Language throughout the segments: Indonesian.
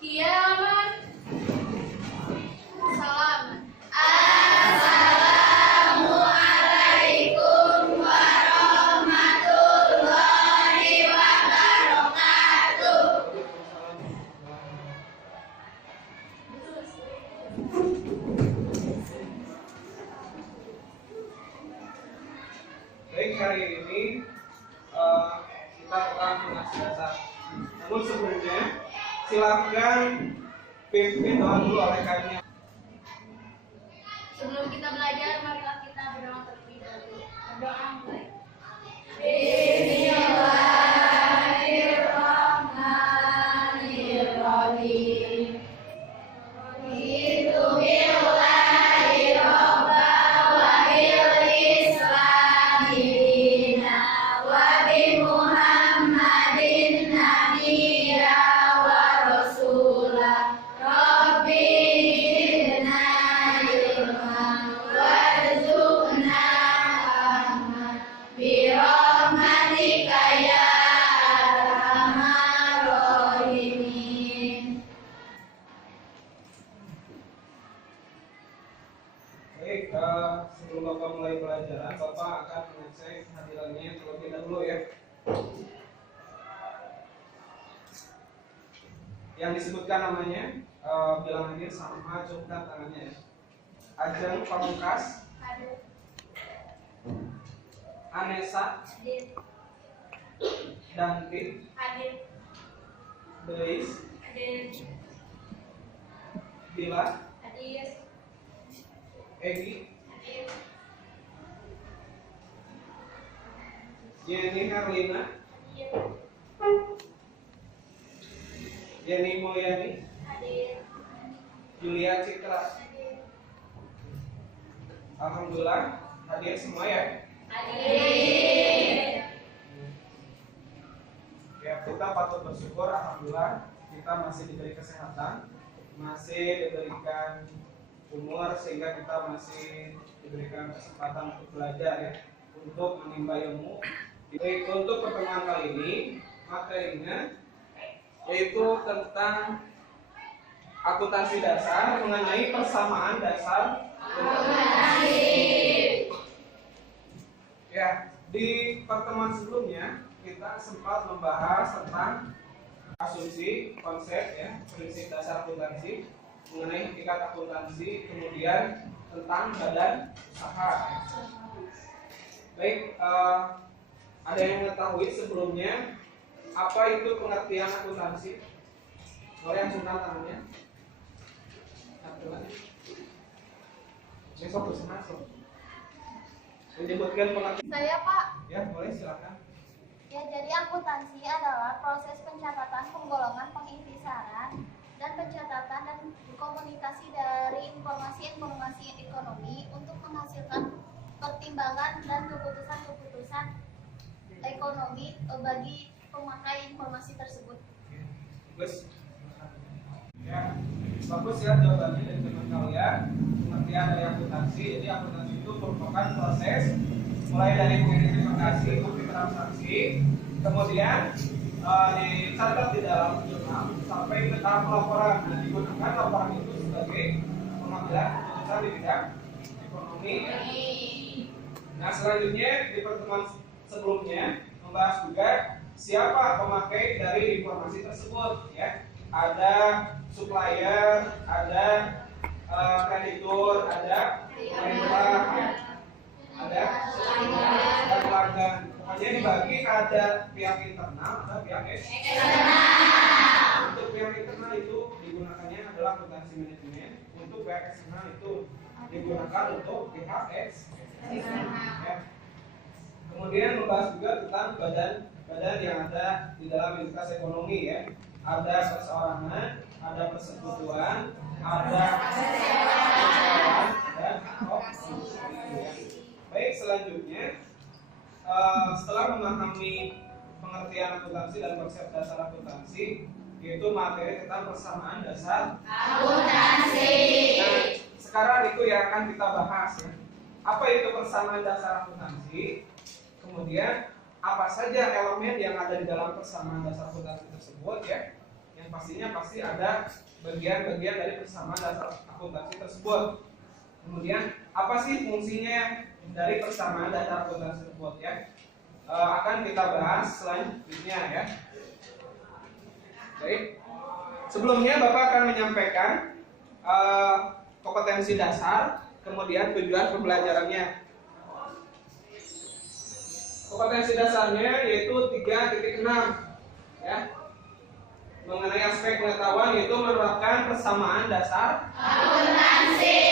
Kiamat. Salam. Assalamualaikum warahmatullahi wabarakatuh. Baik, hari ini kita akan mengasih dasar. Namun sebelumnya, silakan pimpin doa dulu oleh kami. Sebelum kita belajar, marilah kita berdoa terlebih dahulu. Berdoa mulai. Bismillahirrahmanirrahim. Baik, sebelum Bapak mulai pelajaran, Bapak akan mengecek hadirannya terlebih dahulu ya. Yang disebutkan namanya, bilang hadir sama cungkan tangannya ya. Ajeng Pamungkas, Anessa, Hadir. Danti, Hadir. Deis, Hadir. Bila, Hadir. Egi, Hadir. Jenny Herlina, Hadir. Jenny Moyani, Hadir. Julia Citra. Hadir. Alhamdulillah hadir semua ya. Hadir. Ya, kita patut bersyukur, alhamdulillah kita masih diberi kesehatan, masih diberikan umur sehingga kita masih diberikan kesempatan untuk belajar ya, untuk menimba ilmu. Baik, untuk pertemuan kali ini materinya yaitu tentang akuntansi dasar, mengenai persamaan dasar akuntansi. Ya, di pertemuan sebelumnya kita sempat membahas tentang asumsi, konsep ya, prinsip dasar akuntansi, mengenai hakikat akuntansi, kemudian tentang badan usaha. Baik, ada yang mengetahui sebelumnya apa itu pengertian akuntansi? Boleh yang sungkan tangannya? Besok masuk. Menyebutkan pengertian. Saya Pak. Ya, boleh silakan. Ya, jadi akuntansi adalah proses pencatatan, penggolongan, pengintisaran, dan pencatatan dan komunikasi dari informasi ekonomi untuk menghasilkan pertimbangan dan keputusan-keputusan ekonomi bagi pemakai informasi tersebut. Bagus. Ya, bagus ya jawabannya dari teman kalian. Pengertian dari akuntansi. Jadi akuntansi itu merupakan proses mulai dari mengidentifikasi bukti transaksi, kemudian dicatat di dalam jurnal sampai ke tahap laporan. Nah, digunakan laporan itu sebagai pengambilan keputusan di bidang ekonomi. Nah, selanjutnya di pertemuan sebelumnya membahas juga siapa pemakai dari informasi tersebut ya. Ada supplier, ada kreditur, ada pemerintah, ada pelanggan. Pokoknya dibagi ada pihak internal, ada pihak eksternal. Untuk pihak internal itu digunakannya adalah akuntansi manajemen. Untuk pihak eksternal itu digunakan untuk pihak eksternal. Ya. Kemudian membahas juga tentang badan yang ada di dalam entitas ekonomi ya. Ada perseorangan, ada persekutuan, ada perusahaan, ada baik, selanjutnya setelah memahami pengertian akuntansi dan konsep dasar akuntansi, yaitu materi tentang persamaan dasar akuntansi. Nah, sekarang itu yang akan kita bahas ya. Apa itu persamaan dasar akuntansi? Kemudian apa saja elemen yang ada di dalam persamaan dasar akuntansi tersebut ya. yang pastinya pasti ada bagian-bagian dari persamaan dasar akuntansi tersebut. Kemudian apa sih fungsinya dari persamaan dasar akuntansi tersebut ya? Akan kita bahas selanjutnya ya. Baik. Sebelumnya Bapak akan menyampaikan kompetensi dasar, kemudian tujuan pembelajarannya. Kompetensi dasarnya yaitu 3.6 ya. Mengenai aspek pengetahuan yaitu menerapkan persamaan dasar akuntansi.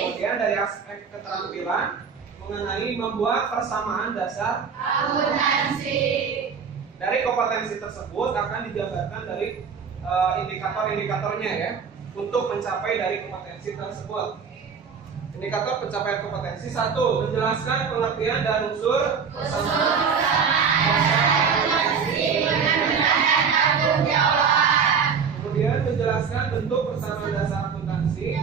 Kemudian dari aspek keterampilan mengenai membuat persamaan dasar akuntansi. Dari kompetensi tersebut akan dijabarkan dari indikator-indikatornya ya untuk mencapai dari kompetensi tersebut. Indikator pencapaian kompetensi 1. Menjelaskan pengertian dan unsur persamaan kemudian menjelaskan bentuk persamaan dasar akuntansi,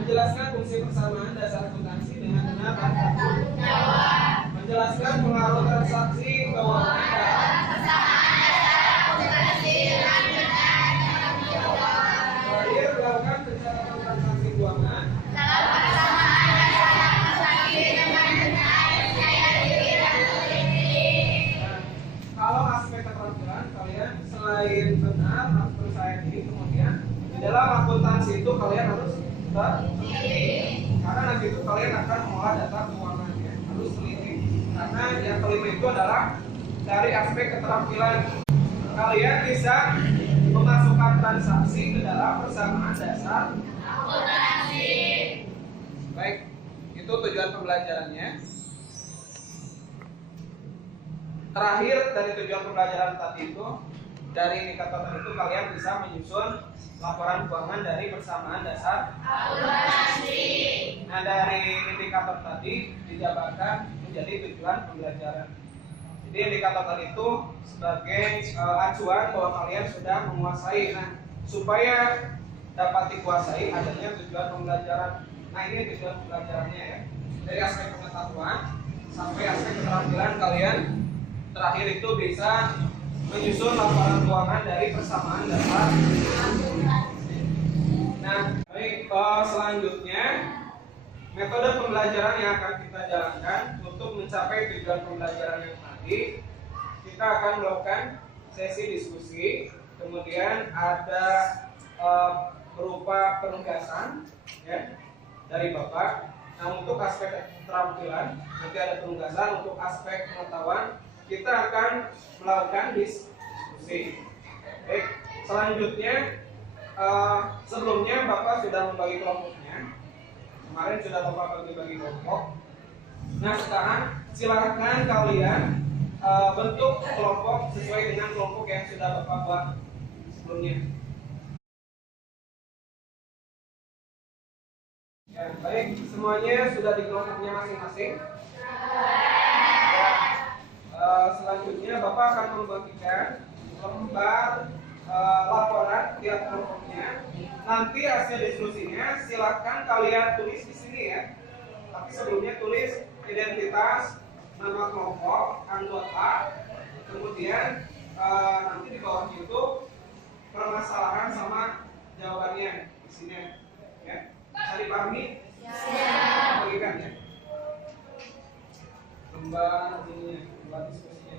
menjelaskan fungsi persamaan dasar akuntansi dengan benar dan tanggung jawab, menjelaskan pengaruh transaksi keuangan terakhir melakukan pencatatan transaksi keuangan. Kalau aspek keterampilan kalian selain benar harus percaya diri, kemudian di dalam akuntansi itu kalian harus teliti, karena nanti itu kalian akan mengolah data keuangan ya. Harus teliti, karena yang teliti itu adalah dari aspek keterampilan kalian bisa memasukkan transaksi ke dalam persamaan dasar akuntansi. Baik, itu tujuan pembelajarannya. Terakhir dari tujuan pembelajaran tadi itu, dari indikator itu kalian bisa menyusun laporan keuangan dari persamaan dasar akuntansi. Nah, dari indikator tadi dijabarkan menjadi tujuan pembelajaran. Jadi indikator tadi itu sebagai acuan bahwa kalian sudah menguasai. Nah, supaya dapat dikuasai adanya tujuan pembelajaran. Nah, ini tujuan pembelajarannya ya. Dari aspek pengetahuan sampai aspek keterampilan kalian. Terakhir itu bisa menyusun laporan keuangan dari persamaan dasar. Nah, baik, selanjutnya metode pembelajaran yang akan kita jalankan untuk mencapai tujuan pembelajaran yang tadi. Kita akan melakukan sesi diskusi, kemudian ada berupa penugasan ya dari Bapak. Nah, untuk aspek keterampilan nanti ada penugasan, untuk aspek pengetahuan kita akan melakukan diskusi. Baik, selanjutnya sebelumnya Bapak sudah membagi kelompoknya. Kemarin sudah Bapak bagi-bagi kelompok. Nah, sekarang silakan kalian bentuk kelompok sesuai dengan kelompok yang sudah Bapak buat sebelumnya. Ya, baik, semuanya sudah di kelompoknya masing-masing. Selanjutnya Bapak akan membagikan lembar laporan tiap kelompoknya. Nanti hasil diskusinya silakan kalian tulis di sini ya. Tapi sebelumnya tulis identitas, nama kelompok, anggota, kemudian nanti di bawahnya itu permasalahan sama jawabannya di sini ya. Bisa dipahami? Ya. Bagikan ya. Lembar ini, lembar diskusinya.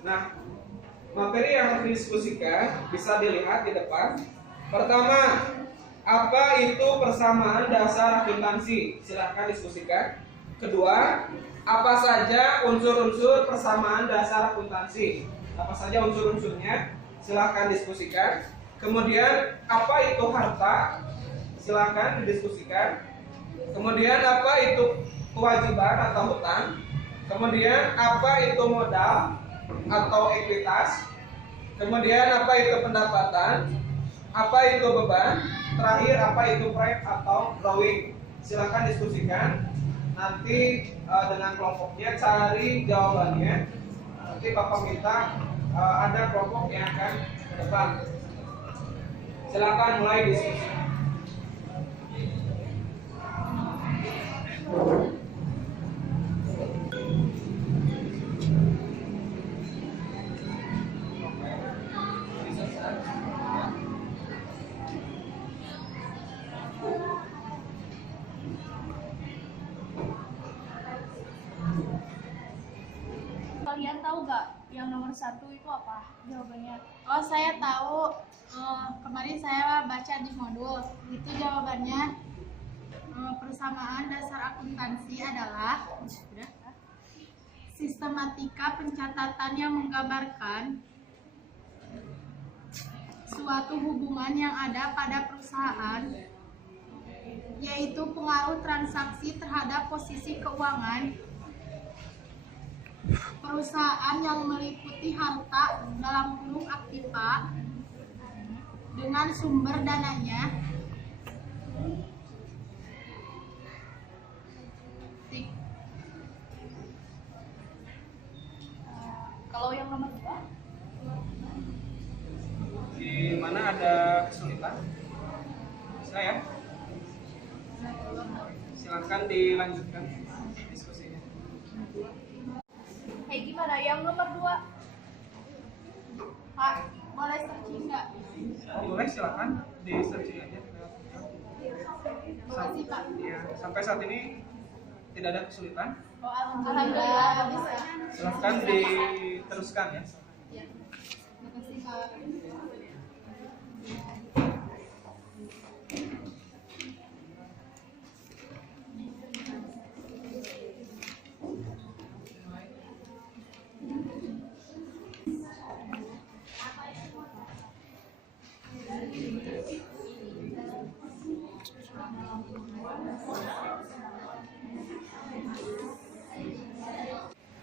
Nah, materi yang harus didiskusikan bisa dilihat di depan. Pertama, apa itu persamaan dasar akuntansi? Silahkan diskusikan. Kedua, apa saja unsur-unsur persamaan dasar akuntansi? Apa saja unsur-unsurnya? Silahkan diskusikan. Kemudian, apa itu harta? Silahkan didiskusikan. Kemudian, apa itu kewajiban atau hutang? Kemudian, apa itu modal atau ekuitas? Kemudian, apa itu pendapatan? Apa itu beban? Terakhir, apa itu proyek atau drawing? Silakan diskusikan. nanti dengan kelompoknya cari jawabannya. Nanti Bapak minta ada kelompok yang akan ke depan. Silakan mulai diskusi. Kalian tahu gak yang nomor 1 itu apa jawabannya? Oh, saya tahu. Kemarin saya baca di modul. Itu jawabannya persamaan dasar akuntansi adalah sistematika pencatatan yang menggambarkan suatu hubungan yang ada pada perusahaan, yaitu pengaruh transaksi terhadap posisi keuangan perusahaan yang meliputi harta dalam kurung aktiva dengan sumber dananya. Kalau yang nomor 2? Di mana ada kesulitan? Bisa ya? Silakan dilanjutkan diskusinya. Kayak gimana yang nomor 2? Pak, boleh searching nggak? Boleh, silakan di searching aja. Makasih, Pak. Ya, sampai saat ini tidak ada kesulitan. Oh, alhamdulillah bisa. Silakan diteruskan ya. Makasih, Pak.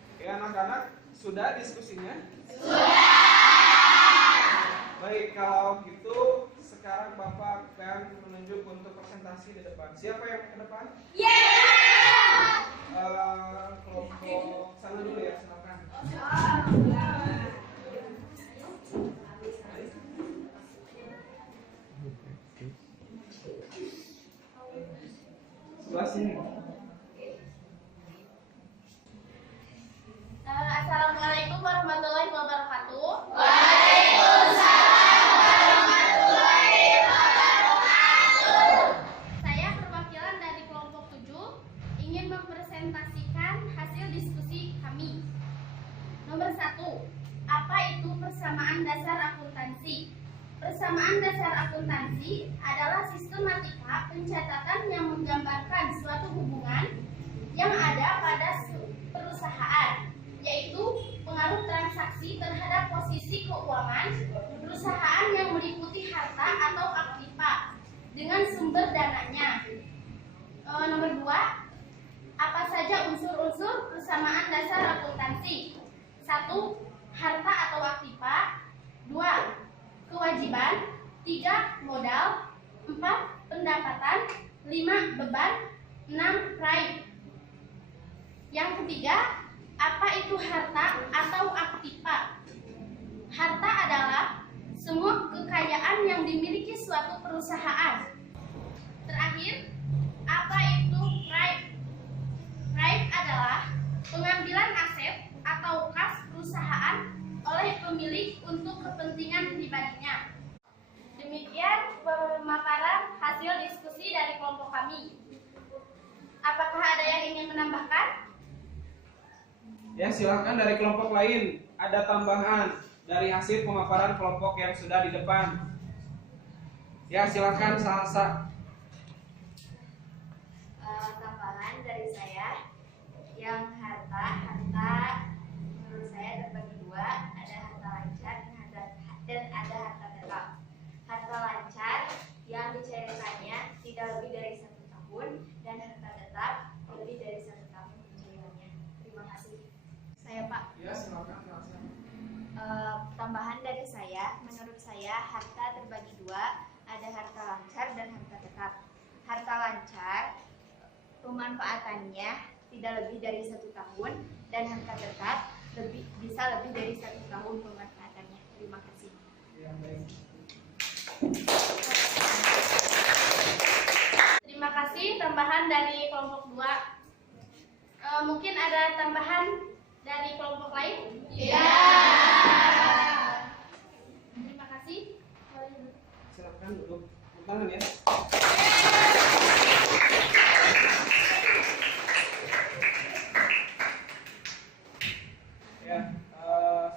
Oke, anak-anak, sudah diskusinya? Baik, kalau gitu sekarang Bapak akan menunjuk untuk presentasi di depan. Siapa yang ke depan? Kelompok sana dulu ya, silakan. Sebelah sini. Assalamualaikum warahmatullahi wabarakatuh. Saya perwakilan dari kelompok 7 ingin mempresentasikan hasil diskusi kami. Nomor 1, apa itu persamaan dasar akuntansi? Persamaan dasar akuntansi adalah sistematika pencatatan yang menggambarkan suatu hubungan yang ada pada perusahaan, yaitu pengaruh transaksi terhadap posisi keuangan perusahaan yang meliputi harta atau aktiva dengan sumber dananya. Nomor 2, apa saja unsur-unsur persamaan dasar akuntansi? 1. Harta atau aktiva. 2. Kewajiban. 3. Modal. 4. Pendapatan. 5. Beban. 6. Pride. Yang ketiga, apa itu harta atau aktiva? Harta adalah semua kekayaan yang dimiliki suatu perusahaan. Terakhir, apa itu pride? Pride adalah pengambilan aset atau kas perusahaan oleh pemilik untuk kepentingan pribadinya. Demikian pemaparan hasil diskusi dari kelompok kami. Apakah ada yang ingin menambahkan? Ya, silakan dari kelompok lain. Ada tambahan dari hasil pemaparan kelompok yang sudah di depan. Ya, silakan Salsa. Tambahan dari saya, yang harta menurut saya terbagi dua, ada harta lancar dan ada harta tetap. Harta lancar yang dicairannya tidak lebih dari 1 tahun dan harta tetap lebih dari 1 tahun pencairannya. Terima kasih. Saya Pak. Ya, silakan Salsa. Tambahan dari saya, menurut saya harta terbagi dua, ada harta lancar dan harta tetap. Harta lancar pemanfaatannya tidak lebih dari 1 tahun dan harta tetap bisa lebih dari 1 tahun pemanfaatannya. Terima kasih. Ya, baik. Terima kasih tambahan dari kelompok 2. Mungkin ada tambahan dari kelompok lain? Iya. Terima kasih. Silakan duduk. Tangan ya. Ya,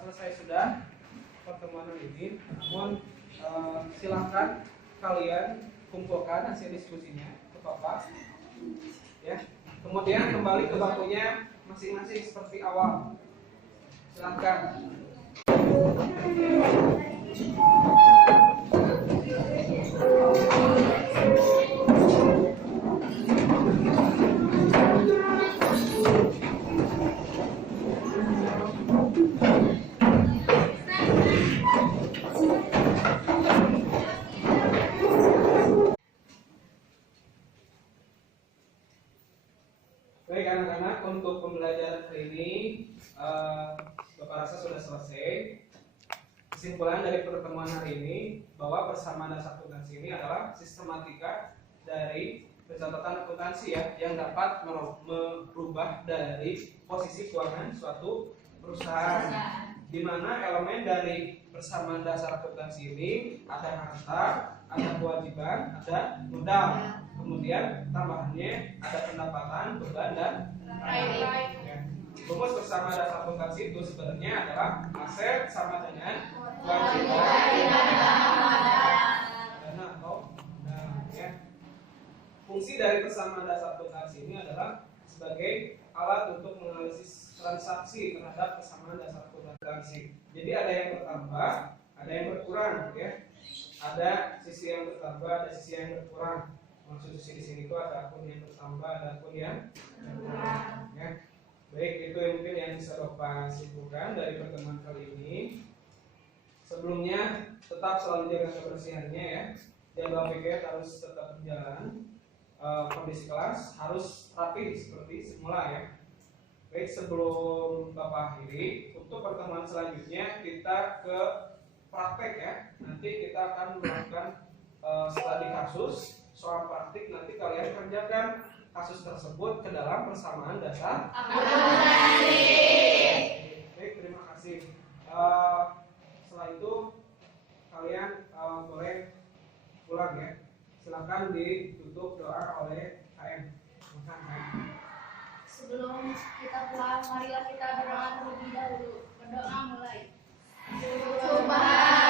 selesai sudah pertemuan ini. Namun silahkan kalian kumpulkan hasil diskusinya ke Bapak. Ya. Kemudian kembali ke bakunya masing-masing seperti awal. Silahkan. Baik anak-anak, untuk pembelajaran hari ini Bapak rasa sudah selesai. Kesimpulan dari pertemuan hari ini bahwa persamaan dasar akuntansi ini adalah sistematika dari pencatatan akuntansi ya, yang dapat merubah dari posisi keuangan suatu perusahaan. Di mana elemen dari persamaan dasar akuntansi ini ada harta, ada kewajiban, ada modal. Kemudian tambahannya ada pendapatan, beban, dan Right. ya. Rumus persamaan dasar akuntansi itu sebenarnya adalah aset sama dengan kewajiban dana atau modal. Ya. Fungsi dari persamaan dasar akuntansi ini adalah sebagai alat untuk menganalisis transaksi terhadap persamaan dasar akuntansi. Jadi ada yang bertambah, ada yang berkurang, ya. Ada sisi yang bertambah, ada sisi yang berkurang. Maksud sisi di sini itu ada akun yang bertambah, ada akun yang berkurang. Ya. Baik, itu yang mungkin yang bisa Bapak simpulkan dari pertemuan kali ini. Sebelumnya tetap selalu jaga kebersihannya ya. Jadwal PKS harus tetap berjalan. Kondisi kelas harus rapi seperti semula ya. Baik, sebelum Bapak akhiri, untuk pertemuan selanjutnya kita ke praktek ya. Nanti kita akan melakukan studi kasus. Soal praktik nanti kalian kerjakan kasus tersebut ke dalam persamaan dasar akuntansi. Baik, terima kasih. Setelah itu kalian boleh pulang ya. Silakan ditutup doa oleh KM. Sebelum kita pulang, marilah kita berdoa terlebih dahulu. Berdoa mulai. Subhan